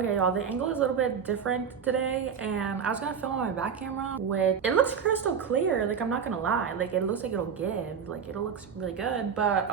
Okay, y'all, the angle is a little bit different today, and I was gonna film on my back camera, which it looks crystal clear, like I'm not gonna lie, like it looks like it'll give, like it looks really good, but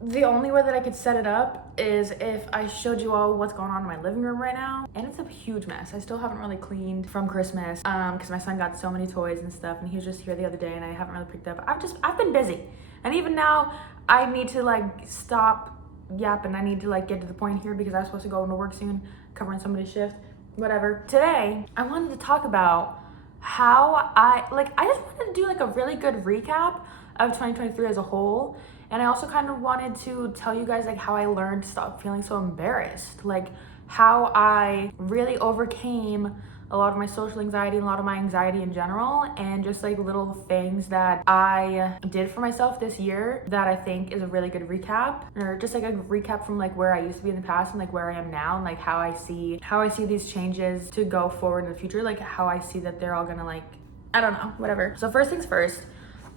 the only way that I could set it up is if I showed you all what's going on in my living room right now, and it's a huge mess. I still haven't really cleaned from Christmas, because my son got so many toys and stuff, and he was just here the other day, and I haven't really picked up. I've been busy, and even now I need to like stop yapping. I need to like get to the point here because I'm supposed to go into work soon, covering somebody's shift, whatever. Today, I wanted to talk about how I just wanted to do like a really good recap of 2023 as a whole. And I also kind of wanted to tell you guys like how I learned to stop feeling so embarrassed, like how I really overcame a lot of my social anxiety and a lot of my anxiety in general, and just like little things that I did for myself this year that I think is a really good recap, or just like a recap from like where I used to be in the past and like where I am now, and like how I see these changes to go forward in the future, like how I see that they're all gonna like, I don't know, whatever. So first things first,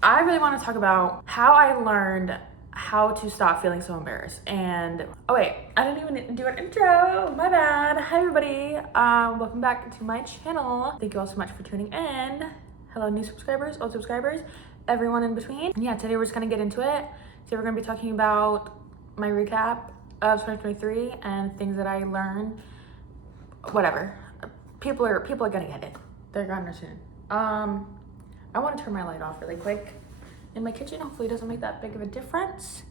I really want to talk about how I learned how to stop feeling so embarrassed. And oh wait, I didn't even do an intro, my bad. Hi everybody, welcome back to my channel. Thank you all so much for tuning in. Hello new subscribers, old subscribers, everyone in between. And yeah, today we're just gonna get into it. So we're gonna be talking about my recap of 2023 and things that I learned, whatever. People are gonna get it, they're gonna soon. I want to turn my light off really quick in my kitchen. Hopefully it doesn't make that big of a difference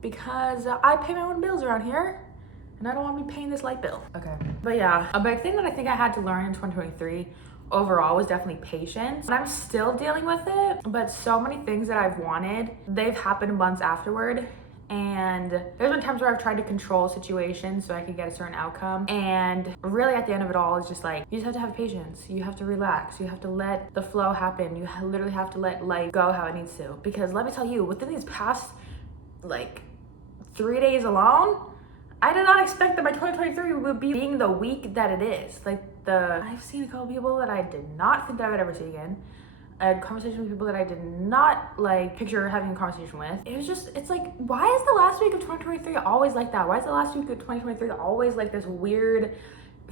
because I pay my own bills around here and I don't want to be paying this light bill. Okay. But yeah, a big thing that I think I had to learn in 2023 overall was definitely patience. And I'm still dealing with it, but so many things that I've wanted, they've happened months afterward. And there's been times where I've tried to control situations so I could get a certain outcome. And really at the end of it all, it's just like, you just have to have patience. You have to relax. You have to let the flow happen. You literally have to let life go how it needs to. Because let me tell you, within these past like 3 days alone, I did not expect that my 2023 would be being the week that it is. I've seen a couple people that I did not think that I would ever see again. I had conversations with people that I did not like picture having a conversation with. It's like, why is the last week of 2023 always like that? Why is the last week of 2023 always like this weird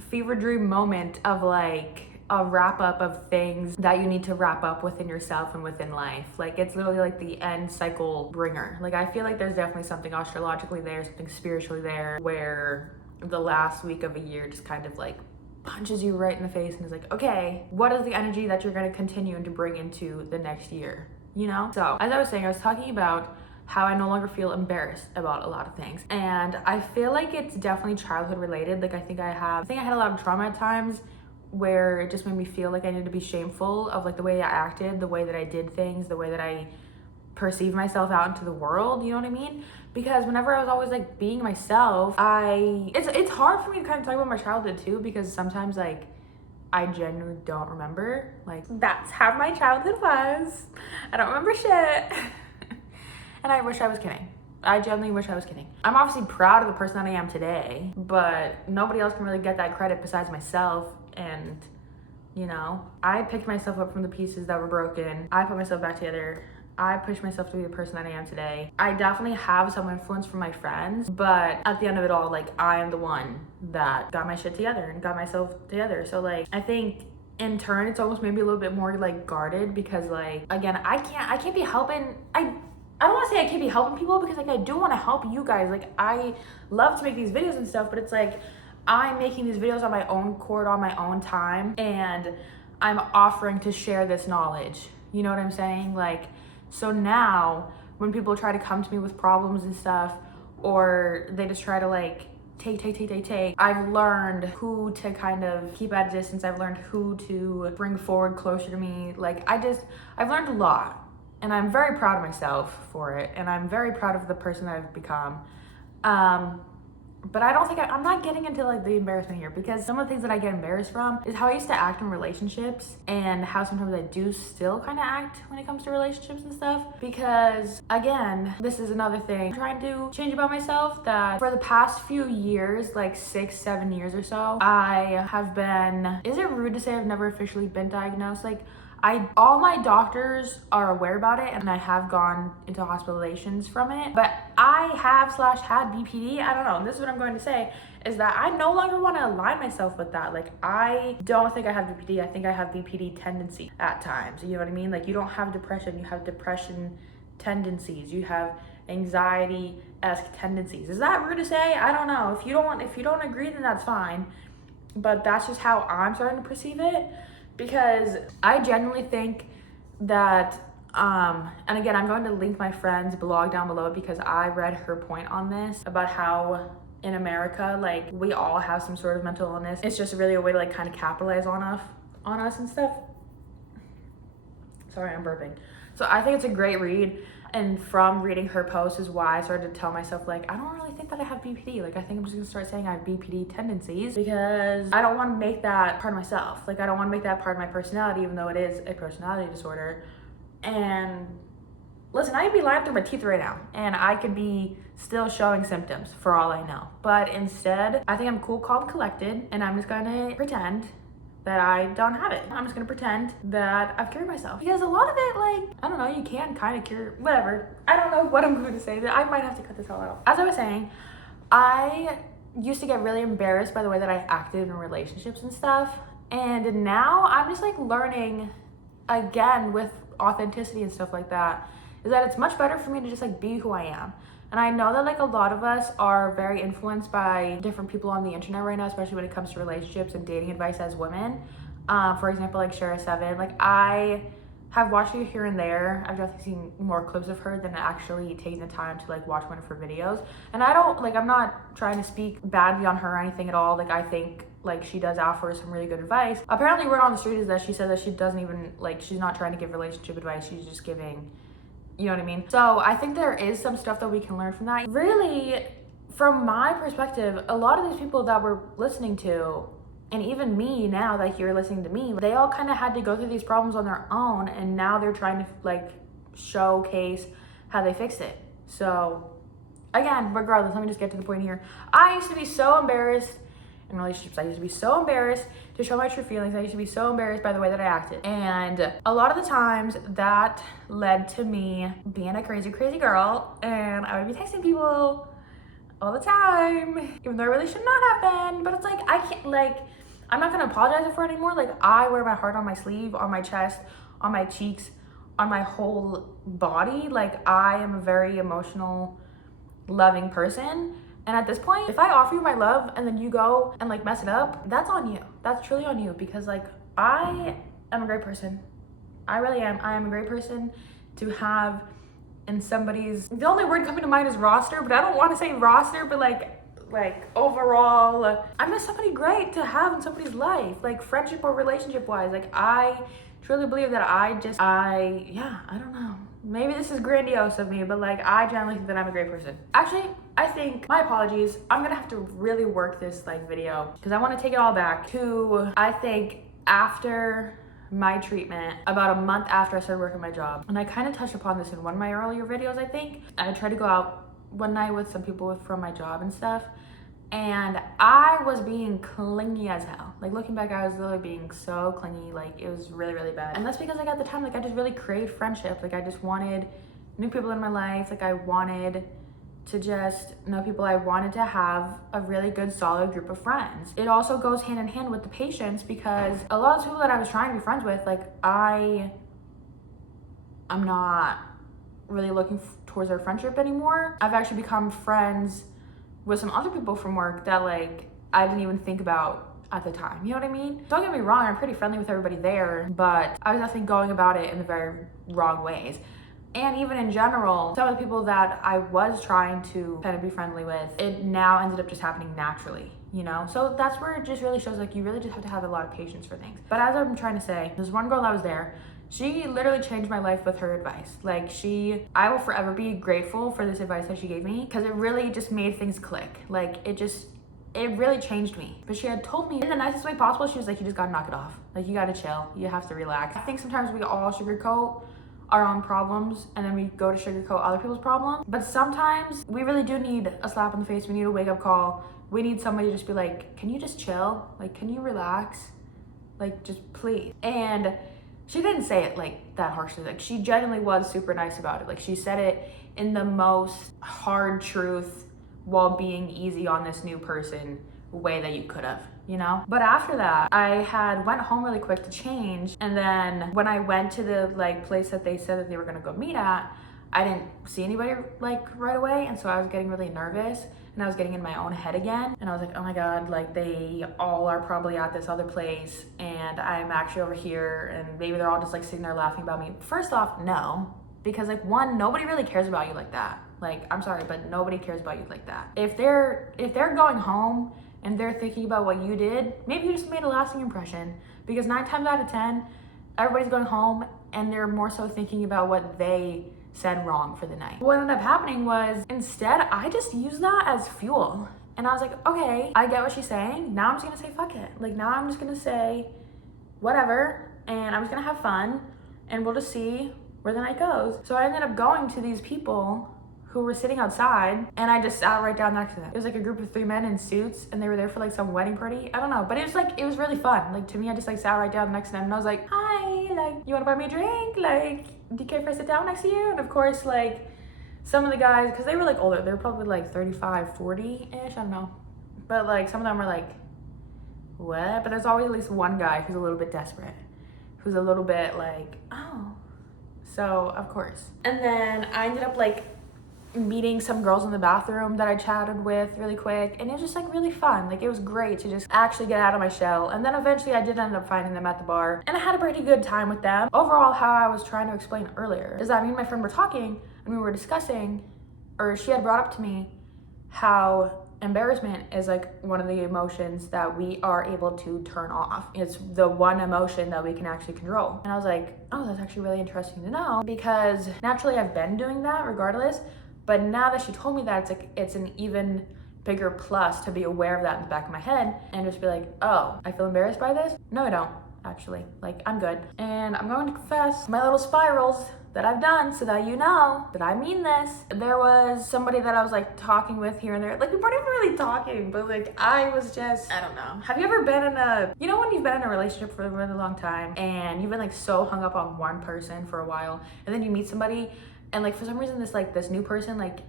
fever dream moment of like a wrap up of things that you need to wrap up within yourself and within life? Like it's literally like the end cycle bringer. Like I feel like there's definitely something astrologically there, something spiritually there, where the last week of a year just kind of like punches you right in the face and is like, okay, what is the energy that you're going to continue to bring into the next year, you know? So as I was saying, I was talking about how I no longer feel embarrassed about a lot of things, and I feel like it's definitely childhood related. Like I think I had a lot of trauma at times where it just made me feel like I needed to be shameful of like the way I acted, the way that I did things, the way that I perceive myself out into the world, you know what I mean? Because whenever I was always like being myself, it's hard for me to kind of talk about my childhood too, because sometimes like I genuinely don't remember. Like that's how my childhood was. I don't remember shit. And I wish I was kidding. I genuinely wish I was kidding. I'm obviously proud of the person that I am today, but nobody else can really get that credit besides myself. And you know, I picked myself up from the pieces that were broken. I put myself back together. I pushed myself to be the person that I am today. I definitely have some influence from my friends, but at the end of it all, like I am the one that got my shit together and got myself together. So like, I think in turn, it's almost maybe a little bit more like guarded because like, again, I can't be helping, I don't want to say I can't be helping people because like I do want to help you guys. Like I love to make these videos and stuff, but it's like, I'm making these videos on my own accord, on my own time, and I'm offering to share this knowledge. You know what I'm saying? Like, so now when people try to come to me with problems and stuff, or they just try to like take, I've learned who to kind of keep at a distance. I've learned who to bring forward closer to me. Like I've learned a lot, and I'm very proud of myself for it. And I'm very proud of the person that I've become. But I don't think I'm not getting into like the embarrassment here, because some of the things that I get embarrassed from is how I used to act in relationships and how sometimes I do still kind of act when it comes to relationships and stuff. Because again, this is another thing I'm trying to change about myself, that for the past few years, like 6-7 years or so, I have been, is it rude to say I've never officially been diagnosed? Like all my doctors are aware about it, and I have gone into hospitalizations from it, but I have/had BPD. I don't know. This is what I'm going to say. is that I no longer want to align myself with that. Like, I don't think I have BPD. I think I have BPD tendency at times. You know what I mean? Like, you don't have depression. You have depression tendencies. You have anxiety-esque tendencies. Is that rude to say? I don't know. If you don't agree, then that's fine. But that's just how I'm starting to perceive it, because I genuinely think that and again, I'm going to link my friend's blog down below because I read her point on this about how in America, like, we all have some sort of mental illness. It's just really a way to like kind of capitalize on us and stuff. Sorry, I'm burping. So I think it's a great read. And from reading her post is why I started to tell myself, like, I don't really think that I have BPD. Like, I think I'm just gonna start saying I have BPD tendencies because I don't want to make that part of myself. Like, I don't want to make that part of my personality, even though it is a personality disorder. And listen, I could be lying through my teeth right now and I could be still showing symptoms for all I know. But instead, I think I'm cool, calm, collected, and I'm just gonna pretend that I don't have it. I'm just gonna pretend that I've cured myself. Because a lot of it, like, I don't know, you can kind of cure, whatever. I don't know what I'm going to say. I might have to cut this all out. As I was saying, I used to get really embarrassed by the way that I acted in relationships and stuff. And now I'm just like learning again with authenticity and stuff like that, is that it's much better for me to just like be who I am. And I know that like a lot of us are very influenced by different people on the internet right now, especially when it comes to relationships and dating advice as women. For example, like Shara7, like I have watched her here and there. I've definitely seen more clips of her than actually taking the time to like watch one of her videos. And I don't, like, I'm not trying to speak badly on her or anything at all. Like, I think like she does offer some really good advice. Apparently word on the street is that she said that she doesn't even, like, she's not trying to give relationship advice. She's just giving, you know what I mean? So I think there is some stuff that we can learn from that. Really, from my perspective, a lot of these people that we're listening to, and even me now that you're listening to me, they all kind of had to go through these problems on their own, and now they're trying to like showcase how they fixed it. So again, regardless, let me just get to the point here. I used to be so embarrassed in relationships. I used to be so embarrassed to show my true feelings. I used to be so embarrassed by the way that I acted. And a lot of the times that led to me being a crazy, crazy girl. And I would be texting people all the time, even though I really should not have been. But it's like, I can't, like, I'm not gonna apologize for it anymore. Like, I wear my heart on my sleeve, on my chest, on my cheeks, on my whole body. Like, I am a very emotional, loving person. And at this point, if I offer you my love and then you go and like mess it up, that's on you. That's truly on you, because like I am a great person. I really am. I am a great person to have in somebody's, the only word coming to mind is roster, but I don't want to say roster, but like overall, I'm just somebody great to have in somebody's life, like friendship or relationship wise. Like, I truly believe that I don't know. Maybe this is grandiose of me, but like, I generally think that I'm a great person. Actually, I think, my apologies, I'm gonna have to really work this like video because I want to take it all back to, I think, after my treatment, about a month after I started working my job. And I kind of touched upon this in one of my earlier videos, I think. I tried to go out one night with some people from my job and stuff, and I was being clingy as hell. Like, looking back, I was literally being so clingy. Like, it was really, really bad. And that's because like at the time, like, I just really craved friendship. Like, I just wanted new people in my life. Like, I wanted to just know people. I wanted to have a really good, solid group of friends. It also goes hand in hand with the patience, because a lot of people that I was trying to be friends with, like, I'm not really looking towards our friendship anymore. I've actually become friends with some other people from work that like I didn't even think about at the time. You know what I mean? Don't get me wrong, I'm pretty friendly with everybody there, but I was definitely going about it in the very wrong ways. And even in general, some of the people that I was trying to kind of be friendly with, it now ended up just happening naturally, you know? So that's where it just really shows like you really just have to have a lot of patience for things. But as I'm trying to say, there's one girl that was there. She literally changed my life with her advice. Like, I will forever be grateful for this advice that she gave me, because it really just made things click. Like, it really changed me. But she had told me in the nicest way possible. She was like, you just gotta knock it off. Like, you gotta chill. You have to relax. I think sometimes we all sugarcoat our own problems and then we go to sugarcoat other people's problems. But sometimes we really do need a slap in the face. We need a wake up call. We need somebody to just be like, can you just chill? Like, can you relax? Like, just please. And she didn't say it like that harshly. Like, she genuinely was super nice about it. Like, she said it in the most hard truth while being easy on this new person way that you could have, you know? But after that, I had went home really quick to change, and then when I went to the like place that they said that they were gonna go meet at, I didn't see anybody like right away, and so I was getting really nervous, and I was getting in my own head again, and I was like, oh my god, like they all are probably at this other place and I'm actually over here, and maybe they're all just like sitting there laughing about me. First off, no, because like one, nobody really cares about you like that. Like, I'm sorry, but nobody cares about you like that. If they're going home and they're thinking about what you did, maybe you just made a lasting impression, because 9 times out of 10, everybody's going home and they're more so thinking about what they said wrong for the night. What ended up happening was, instead, I just used that as fuel. And I was like, okay, I get what she's saying. Now I'm just gonna say fuck it. Like, now I'm just gonna say whatever, and I'm just gonna have fun, and we'll just see where the night goes. So I ended up going to these people who were sitting outside, and I just sat right down next to them. It was like a group of 3 men in suits, and they were there for like some wedding party. I don't know, but it was really fun. Like, to me, I just like sat right down next to them, and I was like, hi, like, you wanna buy me a drink? Like, do you care if I sit down next to you? And of course, like, some of the guys, because they were like older, they were probably like 35, 40-ish, I don't know. But like, some of them were like, what? But there's always at least one guy who's a little bit desperate, who's a little bit like, oh. So, of course. And then I ended up like meeting some girls in the bathroom that I chatted with really quick, and it was just like really fun. Like, it was great to just actually get out of my shell. And then eventually I did end up finding them at the bar, and I had a pretty good time with them. Overall, how I was trying to explain earlier is that me and my friend were talking, and we were discussing, or she had brought up to me, how embarrassment is like one of the emotions that we are able to turn off. It's the one emotion that we can actually control. And I was like, oh, that's actually really interesting to know, because naturally I've been doing that regardless. But now that she told me that, it's like, it's an even bigger plus to be aware of that in the back of my head and just be like, oh, I feel embarrassed by this? No, I don't, actually. Like, I'm good. And I'm going to confess my little spirals that I've done so that you know that I mean this. There was somebody that I was like talking with here and there. Like, we weren't even really talking, but like, I was just, I don't know. Have you ever been in a, you know when you've been in a relationship for a really long time and you've been like so hung up on one person for a while, and then you meet somebody, and like for some reason this new person like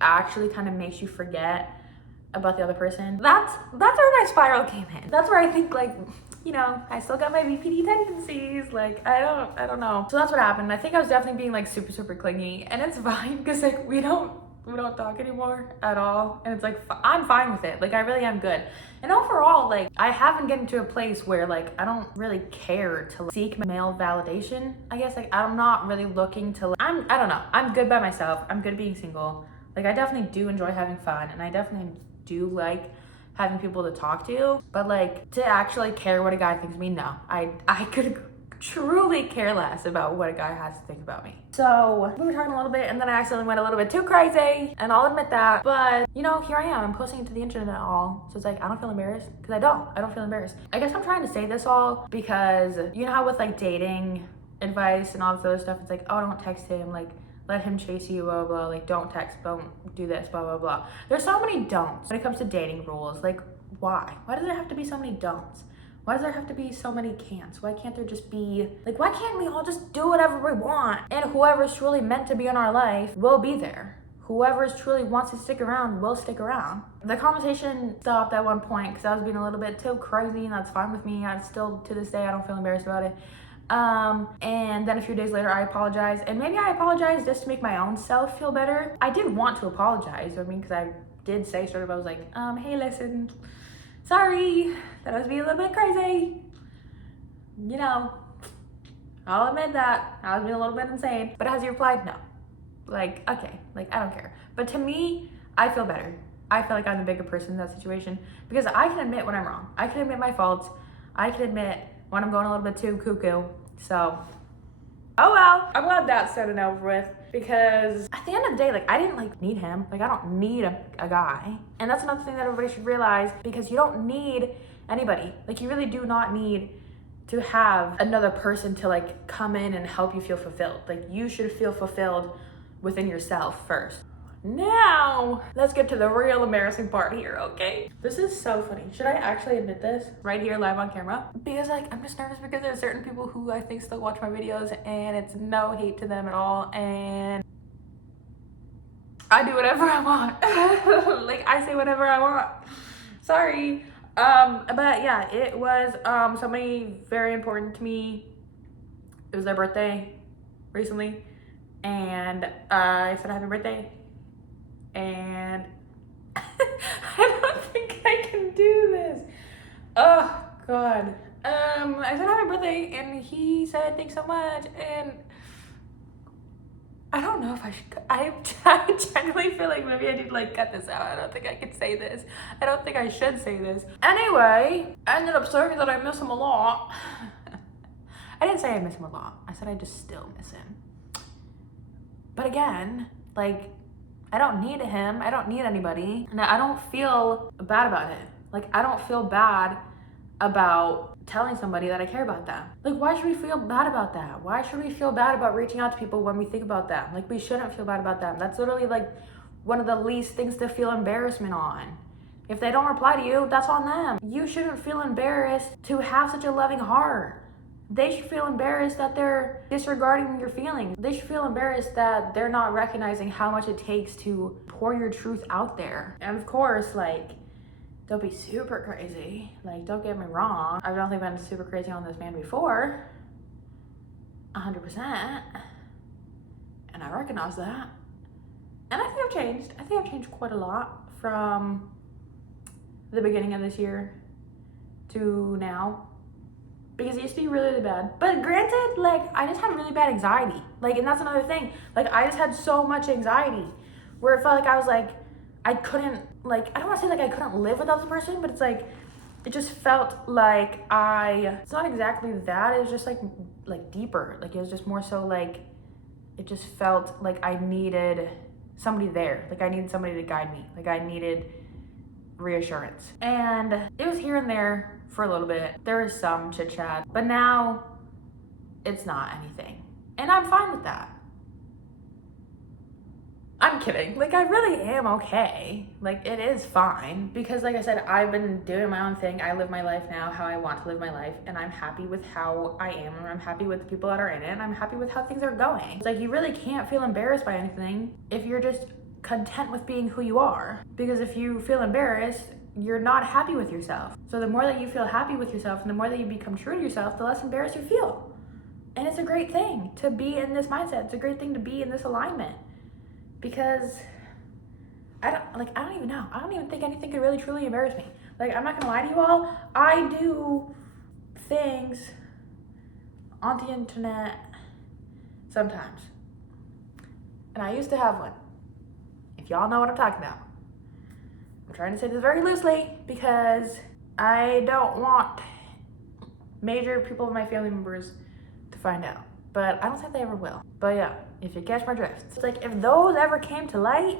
actually kind of makes you forget about the other person? That's where my spiral came in. That's where I think, like, you know, I still got my BPD tendencies. Like, I don't know. So that's what happened. I think I was definitely being like super clingy, and it's fine because like we don't talk anymore at all, and it's like I'm fine with it. Like, I really am good. And overall, like, I haven't gotten to a place where like I don't really care to like, seek male validation. I guess like I'm not really looking to like, I don't know. I'm good by myself. I'm good being single. Like, I definitely do enjoy having fun, and I definitely do like having people to talk to, but like to actually care what a guy thinks of me, no. I could truly care less about what a guy has to think about me. So we were talking a little bit, and then I accidentally went a little bit too crazy, and I'll admit that. But you know, here I am, I'm posting it to the internet all. So it's like, I don't feel embarrassed, because I don't feel embarrassed. I guess I'm trying to say this all because you know how with like dating advice and all this other stuff, it's like, oh, don't text him, like let him chase you, blah, blah, like don't text, don't do this, blah, blah, blah. There's so many don'ts when it comes to dating rules. Like, why? Why does there have to be so many don'ts? Why does there have to be so many can'ts? Why can't there just be, like, why can't we all just do whatever we want? And whoever's truly meant to be in our life will be there. Whoever truly wants to stick around will stick around. The conversation stopped at one point because I was being a little bit too crazy, and that's fine with me. I still, to this day, I don't feel embarrassed about it. And then a few days later, I apologized, and maybe I apologized just to make my own self feel better. I did want to apologize, I mean, because I did say sort of, I was like, hey, listen, sorry that I was being a little bit crazy. You know, I'll admit that I was being a little bit insane. But has he replied? No. Like, okay, like, I don't care. But to me, I feel better. I feel like I'm the bigger person in that situation, because I can admit when I'm wrong. I can admit my faults. I can admit when I'm going a little bit too cuckoo. So, oh well. I'm glad that's said and over with, because at the end of the day, like, I didn't like need him. Like, I don't need a guy. And that's another thing that everybody should realize, because you don't need anybody. Like, you really do not need to have another person to like come in and help you feel fulfilled. Like, you should feel fulfilled within yourself first. Now, let's get to the real embarrassing part here, okay? This is so funny. Should I actually admit this right here live on camera? Because like, I'm just nervous because there's certain people who I think still watch my videos, and it's no hate to them at all, and I do whatever I want. Like, I say whatever I want. Sorry. But yeah, it was somebody very important to me. It was their birthday recently, and I said happy birthday, and I don't think I can do this. Oh God. I said happy birthday, and he said thanks so much, and I don't know if I should. I genuinely feel like maybe I need to like cut this out. I don't think I can say this. I don't think I should say this. Anyway, I ended up saying that I miss him a lot. I didn't say I miss him a lot. I said I just still miss him. But again, like, I don't need him. I don't need anybody. And I don't feel bad about it. Like, I don't feel bad about telling somebody that I care about them. Like, why should we feel bad about that? Why should we feel bad about reaching out to people when we think about them? Like, we shouldn't feel bad about them. That's literally like one of the least things to feel embarrassment on. If they don't reply to you, that's on them. You shouldn't feel embarrassed to have such a loving heart. They should feel embarrassed that they're disregarding your feelings. They should feel embarrassed that they're not recognizing how much it takes to pour your truth out there. And of course, like, don't be super crazy. Like, don't get me wrong. I've definitely been super crazy on this man before. 100%. And I recognize that. And I think I've changed. I think I've changed quite a lot from the beginning of this year to now. Because it used to be really, really bad. But granted, like, I just had really bad anxiety. Like, and that's another thing. Like, I just had so much anxiety where it felt like I was like, I couldn't, like, I don't want to say like I couldn't live without the person, but it's like, it just felt like it's not exactly that. It was just like deeper. Like, it was just more so like, it just felt like I needed somebody there. Like, I needed somebody to guide me. Like, I needed reassurance. And it was here and there for a little bit. There was some chit chat, but now it's not anything. And I'm fine with that. I'm kidding. Like, I really am okay. Like, it is fine. Because like I said, I've been doing my own thing. I live my life now how I want to live my life. And I'm happy with how I am. And I'm happy with the people that are in it. And I'm happy with how things are going. It's like, you really can't feel embarrassed by anything if you're just content with being who you are. Because if you feel embarrassed, you're not happy with yourself. So the more that you feel happy with yourself and the more that you become true to yourself, the less embarrassed you feel. And it's a great thing to be in this mindset. It's a great thing to be in this alignment. Because I don't even know. I don't even think anything could really truly embarrass me. Like, I'm not gonna lie to you all. I do things on the internet sometimes. And I used to have one. If y'all know what I'm talking about. I'm trying to say this very loosely because I don't want major people of my family members to find out. But I don't think they ever will. But yeah, if you catch my drift. It's like, if those ever came to light,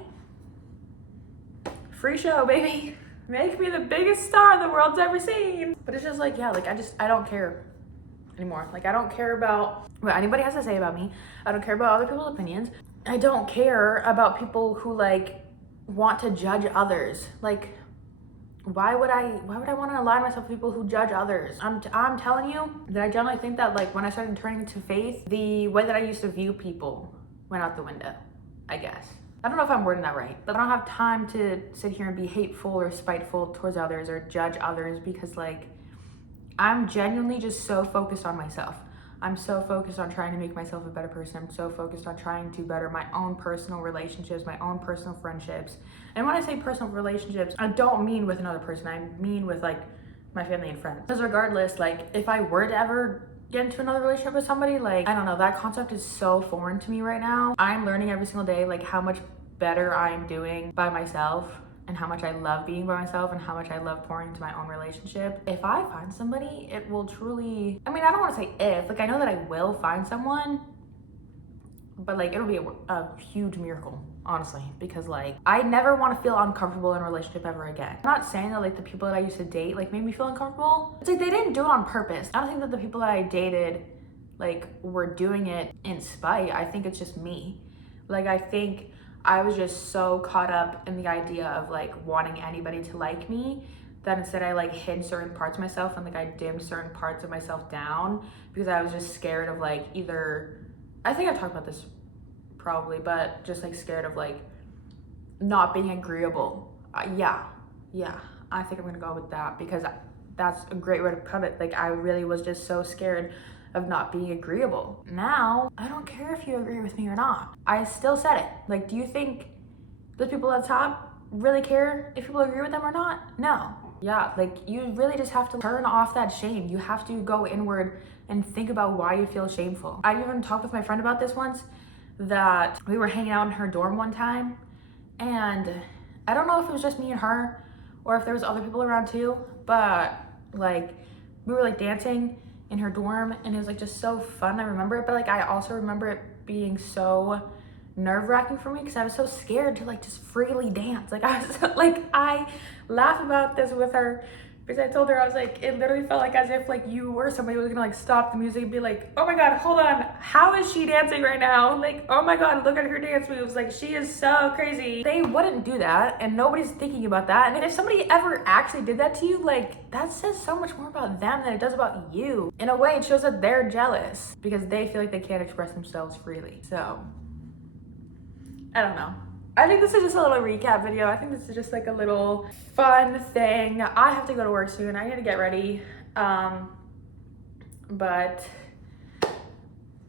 free show, baby. Make me the biggest star the world's ever seen. But it's just like, yeah, like, I don't care anymore. Like, I don't care about what anybody has to say about me. I don't care about other people's opinions. I don't care about people who, like, want to judge others. Like, why would I want to align myself with people who judge others? I'm telling you that I generally think that, like, when I started turning to faith, the way that I used to view people went out the window, I guess. I don't know if I'm wording that right, but I don't have time to sit here and be hateful or spiteful towards others or judge others because, like, I'm genuinely just so focused on myself. I'm so focused on trying to make myself a better person. I'm so focused on trying to better my own personal relationships, my own personal friendships. And when I say personal relationships, I don't mean with another person. I mean with, like, my family and friends. Because regardless, like, if I were to ever get into another relationship with somebody, like, I don't know, that concept is so foreign to me right now. I'm learning every single day, like, how much better I'm doing by myself and how much I love being by myself and how much I love pouring into my own relationship. If I find somebody, it will truly, I mean, I don't want to say if, like, I know that I will find someone, but, like, it'll be a huge miracle, honestly, because, like, I never want to feel uncomfortable in a relationship ever again. I'm not saying that, like, the people that I used to date, like, made me feel uncomfortable. It's like, they didn't do it on purpose. I don't think that the people that I dated, like, were doing it in spite. I think it's just me. Like, I think I was just so caught up in the idea of, like, wanting anybody to like me that instead I, like, hid certain parts of myself and, like, I dimmed certain parts of myself down because I was just scared of, like, either, I think I've talked about this probably, but just, like, scared of, like, not being agreeable. Yeah, I think I'm gonna go with that because that's a great way to put it. Like, I really was just so scared of not being agreeable. Now, I don't care if you agree with me or not. I still said it. Like, do you think those people at the top really care if people agree with them or not? No. Yeah, like, you really just have to turn off that shame. You have to go inward and think about why you feel shameful. I even talked with my friend about this once, that we were hanging out in her dorm one time, and I don't know if it was just me and her or if there was other people around too, but like, we were like dancing in her dorm, and it was like just so fun. I remember it, but like, I also remember it being so nerve-wracking for me because I was so scared to like just freely dance. Like, I was like, I laugh about this with her because I told her, I was like, it literally felt like as if like you or somebody was gonna like stop the music and be like, oh my god, hold on, how is she dancing right now? Like, oh my god, look at her dance moves, like, she is so crazy. They wouldn't do that, and nobody's thinking about that. And if somebody ever actually did that to you, like, that says so much more about them than it does about you. In a way, it shows that they're jealous because they feel like they can't express themselves freely. So I don't know. I think this is just a little recap video. I think this is just like a little fun thing. I have to go to work soon. I need to get ready. But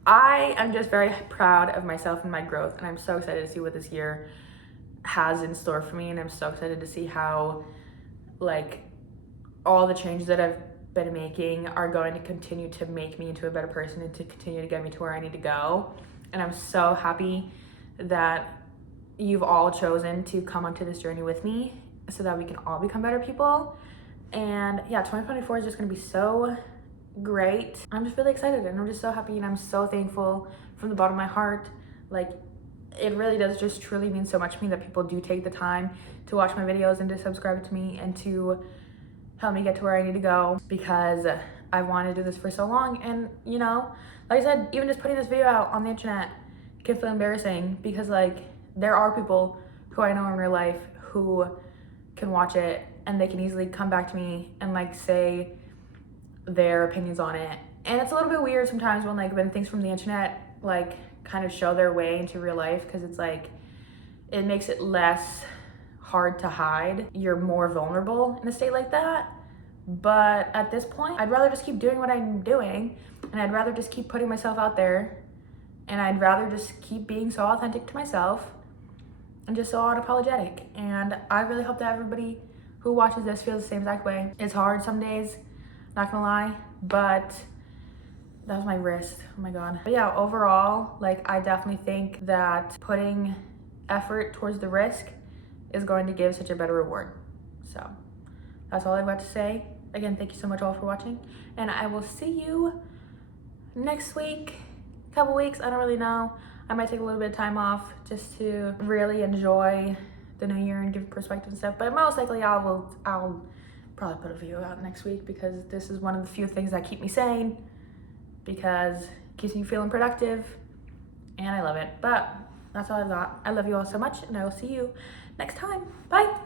I am just very proud of myself and my growth, and I'm so excited to see what this year has in store for me, and I'm so excited to see how like all the changes that I've been making are going to continue to make me into a better person and to continue to get me to where I need to go. And I'm so happy that you've all chosen to come onto this journey with me so that we can all become better people. And yeah, 2024 is just gonna be so great. I'm just really excited, and I'm just so happy, and I'm so thankful from the bottom of my heart. Like, it really does just truly mean so much to me that people do take the time to watch my videos and to subscribe to me and to help me get to where I need to go, because I've wanted to do this for so long. And you know, like I said, even just putting this video out on the internet can feel embarrassing because like, there are people who I know in real life who can watch it and they can easily come back to me and like say their opinions on it. And it's a little bit weird sometimes when things from the internet like kind of show their way into real life, because it's like, it makes it less hard to hide. You're more vulnerable in a state like that. But at this point, I'd rather just keep doing what I'm doing, and I'd rather just keep putting myself out there, and I'd rather just keep being so authentic to myself and just so unapologetic. And I really hope that everybody who watches this feels the same exact way. It's hard some days, not gonna lie, but that was my wrist, oh my god. But yeah, overall, like, I definitely think that putting effort towards the risk is going to give such a better reward. So that's all I've got to say. Again, thank you so much all for watching, and I will see you next week, couple weeks, I don't really know. I might take a little bit of time off just to really enjoy the new year and give perspective and stuff, but most likely I'll probably put a video out next week, because this is one of the few things that keep me sane, because it keeps me feeling productive, and I love it. But that's all I've got. I love you all so much, and I will see you next time. Bye.